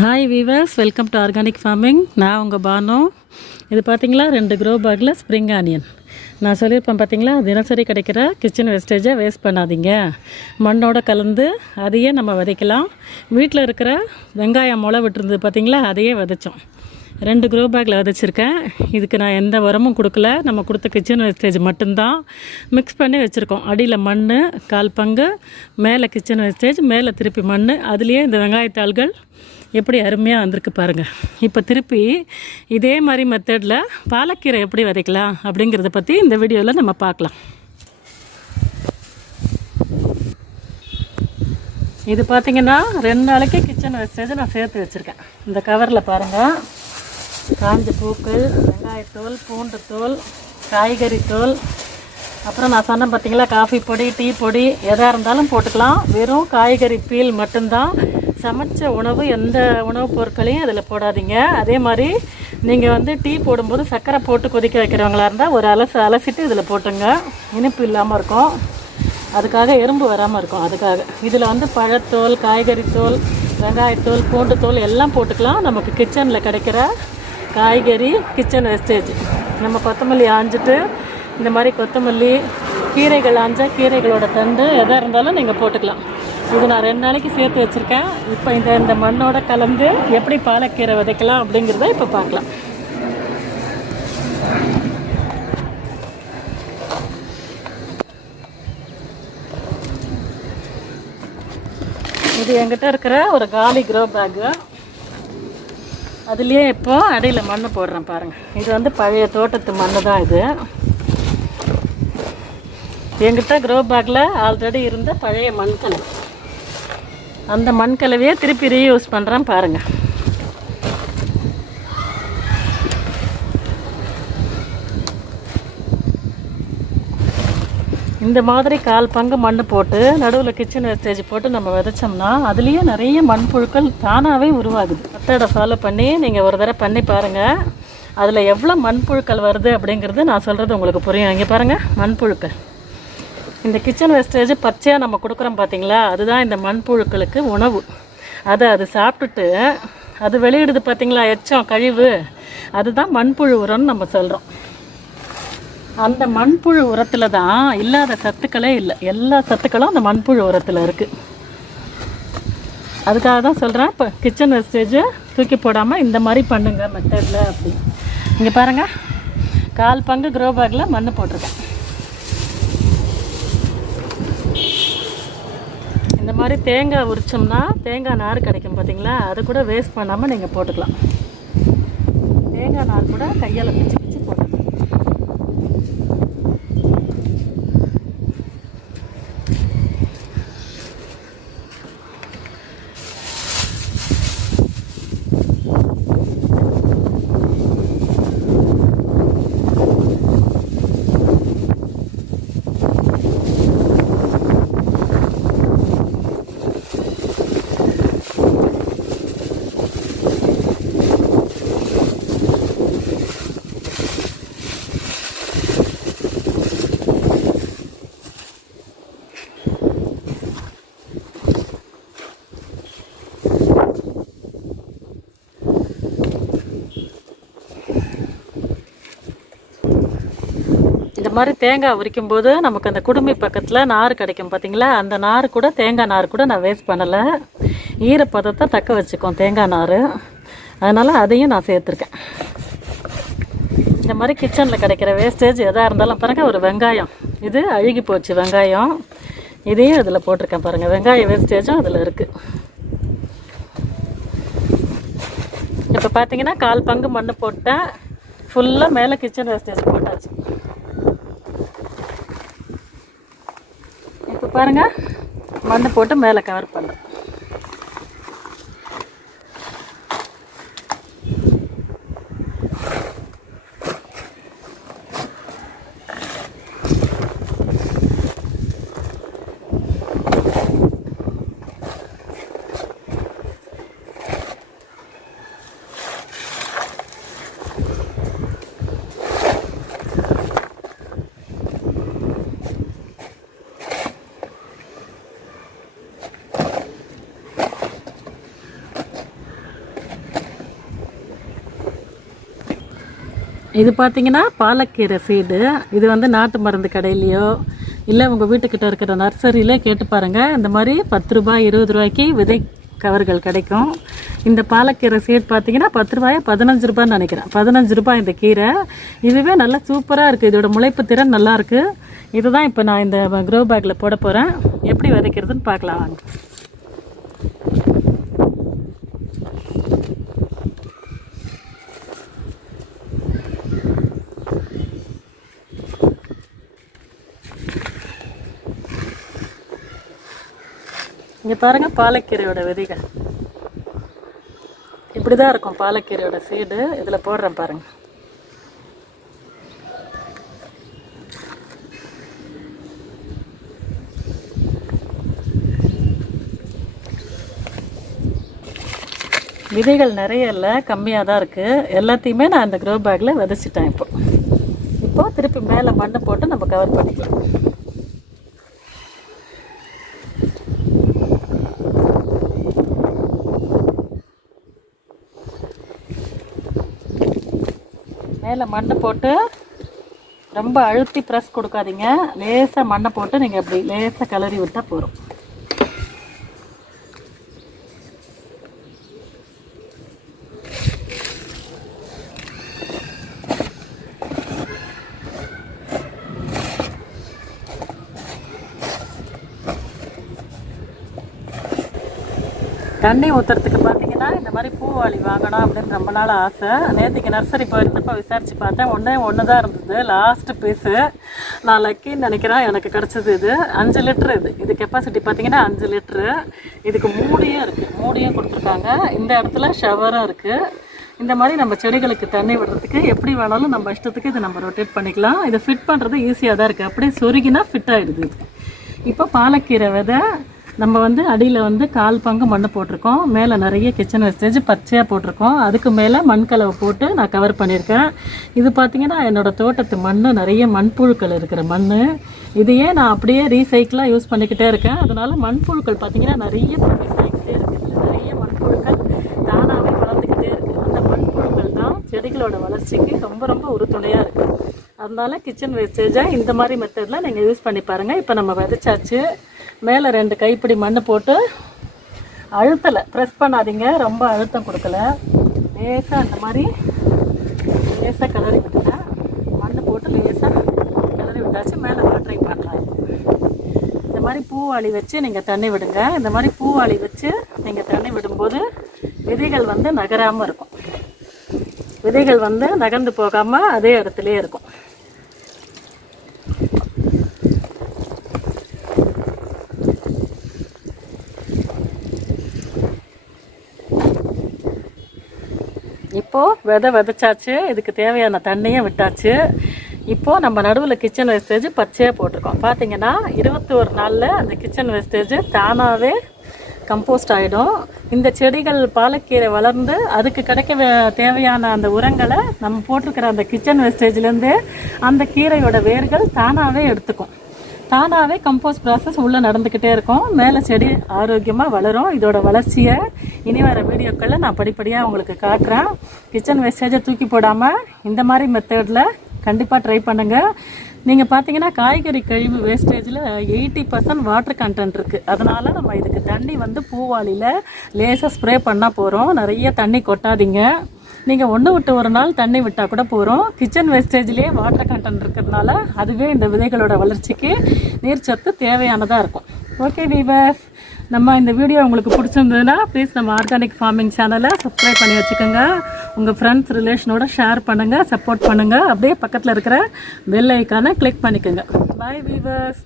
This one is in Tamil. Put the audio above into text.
Hi viewers welcome to organic farming நான் உங்கள் பானோ. இது பார்த்தீங்களா ரெண்டு க்ரோ பேக்கில் ஸ்ப்ரிங் ஆனியன் நான் சொல்லியிருப்பேன் பார்த்தீங்களா தினசரி கிடைக்கிற கிச்சன் வேஸ்டேஜை வேஸ்ட் பண்ணாதீங்க. மண்ணோட கலந்து அதையே நம்ம விதைக்கலாம். வீட்டில் இருக்கிற வெங்காயம் முளை விட்டுருந்தது பார்த்தீங்களா அதையே விதைச்சோம். ரெண்டு க்ரோ பேக்கில் விதைச்சிருக்கேன். இதுக்கு நான் எந்த உரமும் கொடுக்கல. நம்ம கொடுத்த கிச்சன் வேஸ்டேஜ் மட்டும்தான் மிக்ஸ் பண்ணி வச்சுருக்கோம். அடியில் மண் கால் பங்கு மேலே கிச்சன் வேஸ்டேஜ் மேலே திருப்பி மண் அதுலேயே இந்த வெங்காயத்தாள்கள் எப்படி அருமையாக வந்திருக்கு பாருங்கள் இப்போ திருப்பி இதே மாதிரி மெத்தடில் பாலக்கீரை எப்படி விதைக்கலாம் அப்படிங்கிறத பற்றி இந்த வீடியோவில் நம்ம பார்க்கலாம். இது பார்த்தீங்கன்னா ரெண்டு நாளைக்கு கிச்சன் வேஸ்டேஜ் நான் சேர்த்து வச்சுருக்கேன். இந்த கவரில் பாருங்கள் காஞ்ச பூக்கள் வெங்காயத்தோல் பூண்டு தோல் காய்கறி தோல். அப்புறம் நான் சொன்னேன் பார்த்தீங்களா காஃபி பொடி டீ பொடி எதாக இருந்தாலும் போட்டுக்கலாம். வெறும் காய்கறி பீல் மட்டும்தான். சமைச்ச உணவு எந்த உணவுப் பொருட்களையும் அதில் போடாதீங்க. அதே மாதிரி நீங்கள் வந்து டீ போடும்போது சர்க்கரை போட்டு கொதிக்க வைக்கிறவங்களா இருந்தால் ஒரு அலசு அலசிட்டு இதில் போட்டுங்க. இனிப்பு இல்லாமல் இருக்கும். அதுக்காக எறும்பு வராமல் இருக்கும். அதுக்காக. இதில் வந்து பழத்தோல் காய்கறி தோல் வெங்காயத்தோல் பூண்டு தோல் எல்லாம் போட்டுக்கலாம். நமக்கு கிச்சனில் கிடைக்கிற காய்கறி கிச்சன் வேஸ்டேஜ் நம்ம கொத்தமல்லி ஆஞ்சிட்டு இந்த மாதிரி கொத்தமல்லி கீரைகள் ஆஞ்சால் கீரைகளோட தண்டு எதாக இருந்தாலும் நீங்கள் போட்டுக்கலாம். இது நான் ரெண்டு நாளைக்கு சேர்த்து வச்சுருக்கேன். இப்போ இந்த இந்த மண்ணோட கலந்து எப்படி பாலக்கீரை விதைக்கலாம் அப்படிங்கிறத இப்போ பார்க்கலாம். இது எங்கிட்ட இருக்கிற ஒரு காலி க்ரோ பேக்கு அதுலேயே இப்போ அடியில் மண் போடுறேன் பாருங்கள் இது வந்து பழைய தோட்டத்து மண் தான் இது. எங்கிட்ட க்ரோ பேக்கில் ஆல்ரெடி இருந்த பழைய மண்கல் அந்த மண் மண்கலவையே திருப்பி ரீயூஸ் பண்ணுறேன் பாருங்கள் இந்த மாதிரி கால் பங்கு மண் போட்டு நடுவில் கிச்சன் வேஸ்டேஜ் போட்டு நம்ம விதைச்சோம்னா அதுலேயே நிறைய மண்புழுக்கள் தானாகவே உருவாகுது. மெத்தடை ஃபாலோ பண்ணி நீங்கள் ஒரு தடவை பண்ணி பாருங்கள் அதில் எவ்வளோ மண்புழுக்கள் வருது அப்படிங்கிறது நான் சொல்கிறது உங்களுக்கு புரியும். இங்கே பாருங்கள் மண்புழுக்கள் இந்த கிச்சன் வேஸ்டேஜ் பச்சையாக நம்ம கொடுக்குறோம் பார்த்தீங்களா அதுதான் இந்த மண்புழுக்களுக்கு உணவு. அதை அது சாப்பிட்டுட்டு அது வெளியிடுது பார்த்தீங்களா எச்சம் கழிவு. அதுதான் மண்புழு உரம்னு நம்ம சொல்கிறோம் அந்த மண்புழு உரத்தில் தான் இல்லாத சத்துக்களே இல்லை. எல்லா சத்துக்களும் அந்த மண்புழு உரத்தில் இருக்குது அதுக்காக தான் சொல்கிறேன் இப்போ கிச்சன் வேஸ்டேஜை தூக்கி போடாமல் இந்த மாதிரி பண்ணுங்கள் மெத்தடில் அப்படி இங்கே பாருங்கள் கால் பங்கு க்ரோ பேக்கில் மண் போட்டிருக்கேன் இந்த மாதிரி தேங்காய் உரிச்சோம்னா தேங்காய் நார் கிடைக்கும் பார்த்தீங்களா அது கூட வேஸ்ட் பண்ணாமல் நீங்கள் போட்டுக்கலாம். தேங்காய் நார் கூட கையால் பிச்சு இந்த மாதிரி தேங்காய் உரிக்கும் போது நமக்கு அந்த குடுமி பக்கத்தில் நார் கிடைக்கும் பார்த்தீங்களா அந்த நார் கூட தேங்காய் நார் கூட நான் வேஸ்ட் பண்ணலை. ஈரப்பதத்தை தக்க வச்சுக்கோம் தேங்காய் நார். அதனால் அதையும் நான் சேர்த்துருக்கேன். இந்த மாதிரி கிச்சனில் கிடைக்கிற வேஸ்டேஜ் எதாக இருந்தாலும் பாருங்கள் ஒரு வெங்காயம். இது அழுகி போச்சு வெங்காயம். இதையும் இதில் போட்டிருக்கேன் பாருங்கள் வெங்காய வேஸ்டேஜும் அதில் இருக்குது இப்போ பார்த்தீங்கன்னா கால் பங்கு மண் போட்டேன் ஃபுல்லாக மேலே கிச்சன் வேஸ்டேஜ் போட்டாச்சு. பாருங்கள் பாருங்க. மண் போட்டு மேலே கவர் பண்ணுறேன் இது பார்த்தீங்கன்னா பாலக்கீரை சீடு இது வந்து நாட்டு மருந்து கடையிலையோ இல்லை உங்கள் வீட்டுக்கிட்ட இருக்கிற நர்சரியில் கேட்டு பாருங்கள் இந்த மாதிரி பத்து ரூபாய் இருபது ரூபாய்க்கு விதை கவர்கள் கிடைக்கும். இந்த பாலக்கீரை சீட் பார்த்தீங்கன்னா பத்து ரூபாயா பதினஞ்சு ரூபான்னு நினைக்கிறேன். பதினஞ்சு ரூபாய் இந்த கீரை. இதுவே நல்லா சூப்பராக இருக்குது இதோட முளைப்பு திறன் நல்லாயிருக்கு இதுதான் இப்போ நான் இந்த க்ரோ பேக்கில் போட போகிறேன் எப்படி விதைக்கிறதுன்னு பார்க்கலாம். வாங்க இங்கே பாருங்கள் பாலக்கீரையோட விதைகள். இப்படி தான் இருக்கும் பாலக்கீரையோட சீடு இதில் போடுறேன் பாருங்கள் விதைகள் நிறைய இல்லை கம்மியாக தான் இருக்குது எல்லாத்தையுமே நான் அந்த க்ரோ பேக்கில் விதைச்சிட்டேன் இப்போ. இப்போது திருப்பி மேலே மண்ணை போட்டு நம்ம கவர் பண்ணிக்கலாம். மேலே மண்ணை போட்டு ரொம்ப அழுத்தி ப்ரெஸ் கொடுக்காதீங்க. லேசாக மண்ணை போட்டு நீங்கள் அப்படி லேசாக கிளறி விட்டால் போதும். தண்ணி ஊற்றுறதுக்கு பார்த்தீங்கன்னா இந்த மாதிரி பூவாளி வாங்கணும் அப்படின்னு ரொம்ப நாள் ஆசை. நேற்றுக்கு நர்சரி போயிருந்தப்போ விசாரித்து பார்த்தேன். ஒன்றே ஒன்று தான் இருந்தது லாஸ்ட்டு பீஸு நான் லக்கின்னு நினைக்கிறேன். எனக்கு கிடச்சது இது. அஞ்சு லிட்ரு இது. இது கெப்பாசிட்டி பார்த்தீங்கன்னா அஞ்சு லிட்ரு இதுக்கு மூடியும் இருக்குது மூடியும் கொடுத்துருக்காங்க. இந்த இடத்துல ஷவரும் இருக்குது இந்த மாதிரி நம்ம செடிகளுக்கு தண்ணி விடுறதுக்கு எப்படி வேணாலும் நம்ம இஷ்டத்துக்கு இதை நம்ம ரொட்டேட் பண்ணிக்கலாம். இதை ஃபிட் பண்ணுறது ஈஸியாக தான் இருக்குது அப்படியே சொருகினா ஃபிட் ஆகிடுது இப்போ பாலக்கீரை விதை நம்ம வந்து அடியில் வந்து கால் பங்கு மண் போட்டிருக்கோம். மேலே நிறைய கிச்சன் வேஸ்டேஜ் பச்சையாக போட்டிருக்கோம். அதுக்கு மேலே மண்கலவை போட்டு நான் கவர் பண்ணியிருக்கேன். இது பார்த்தீங்கன்னா என்னோடய தோட்டத்து மண் நிறைய மண்புழுக்கள் இருக்கிற மண் இதையே நான் அப்படியே ரீசைக்கிளாக யூஸ் பண்ணிக்கிட்டே இருக்கேன். அதனால் மண்புழுக்கள் பார்த்தீங்கன்னா நிறைய ஆகிக்கிட்டே இருக்குது நிறைய மண்புழுக்கள் தானாகவே வளர்ந்துக்கிட்டே இருக்குது அந்த மண்புழுக்கள் தான் செடிகளோட வளர்ச்சிக்கு ரொம்ப ரொம்ப உறுதுணையாக இருக்குது அதனால கிச்சன் வேஸ்டேஜை இந்த மாதிரி மெத்தடில் நீங்கள் யூஸ் பண்ணி பாருங்கள் இப்போ நம்ம விதைச்சாச்சு மேலே ரெண்டு கைப்பிடி மண் போட்டு அழுத்தலை. ப்ரெஸ் பண்ணாதீங்க. ரொம்ப அழுத்தம் கொடுக்கல. லேசாக அந்த மாதிரி லேசாக கிளறி விட்டுட்டேன். மண் போட்டு லேசாக கிளறி விட்டாச்சு. மேலே வாட்டரை பண்ணுறேன் இந்த மாதிரி பூவாளி வச்சு நீங்கள் தண்ணி விடுங்க. இந்த மாதிரி பூவாளி வச்சு நீங்கள் தண்ணி விடும்போது விதைகள் வந்து நகராமல் இருக்கும். விதைகள் வந்து நகர்ந்து போகாமல் அதே இடத்துலையே இருக்கும். இப்போது விதை விதைச்சாச்சு இதுக்கு தேவையான தண்ணியும் விட்டாச்சு. இப்போது நம்ம நடுவில் கிச்சன் வேஸ்டேஜ் பச்சையாக போட்டிருக்கோம். பார்த்தீங்கன்னா இருபத்தி ஒரு நாளில் அந்த கிச்சன் வேஸ்டேஜ் தானாகவே கம்போஸ்ட் ஆகிடும் இந்த செடிகள் பாலக்கீரை வளர்ந்து அதுக்கு கிடைக்க தேவையான அந்த உரங்களை நம்ம போட்டிருக்கிற அந்த கிச்சன் வேஸ்டேஜ்லேருந்து அந்த கீரையோட வேர்கள் தானாகவே எடுத்துக்கும். தானாகவே கம்போஸ் ப்ராசஸ் உள்ளே நடந்துக்கிட்டே இருக்கும். மேலே செடி ஆரோக்கியமாக வளரும். இதோட வளர்ச்சியை இனி வர வீடியோக்களில் நான் படிப்படியாக உங்களுக்கு காட்டுறேன். கிச்சன் வேஸ்டேஜை தூக்கி போடாமல் இந்த மாதிரி மெத்தடில் கண்டிப்பாக ட்ரை பண்ணுங்கள் நீங்கள் பார்த்தீங்கன்னா காய்கறி கழிவு வேஸ்டேஜில் எயிட்டி பர்சன்ட் வாட்டர் கண்டென்ட் இருக்குது அதனால் நம்ம இதுக்கு தண்ணி வந்து பூவாளியில் லேசாக ஸ்ப்ரே பண்ணால் போகிறோம் நிறைய தண்ணி கொட்டாதீங்க. நீங்கள் ஒன்று விட்டு ஒரு நாள் தண்ணி விட்டால் கூட போகிறோம் கிச்சன் வேஸ்டேஜ்லேயே வாட்டர் கண்டென்ட் இருக்கிறதுனால அதுவே இந்த விதைகளோட வளர்ச்சிக்கு நீர்ச்சத்து தேவையானதாக இருக்கும். ஓகே வீவர்ஸ் நம்ம இந்த வீடியோ உங்களுக்கு பிடிச்சிருந்ததுன்னா ப்ளீஸ் நம்ம ஆர்கானிக் ஃபார்மிங் சேனலை சப்ஸ்கிரைப் பண்ணி வச்சுக்கோங்க. உங்கள் ஃப்ரெண்ட்ஸ் ரிலேஷனோட ஷேர் பண்ணுங்கள் சப்போர்ட் பண்ணுங்கள் அப்படியே பக்கத்தில் இருக்கிற பெல் ஐக்கானை கிளிக் பண்ணிக்கோங்க. பாய் வீவர்ஸ்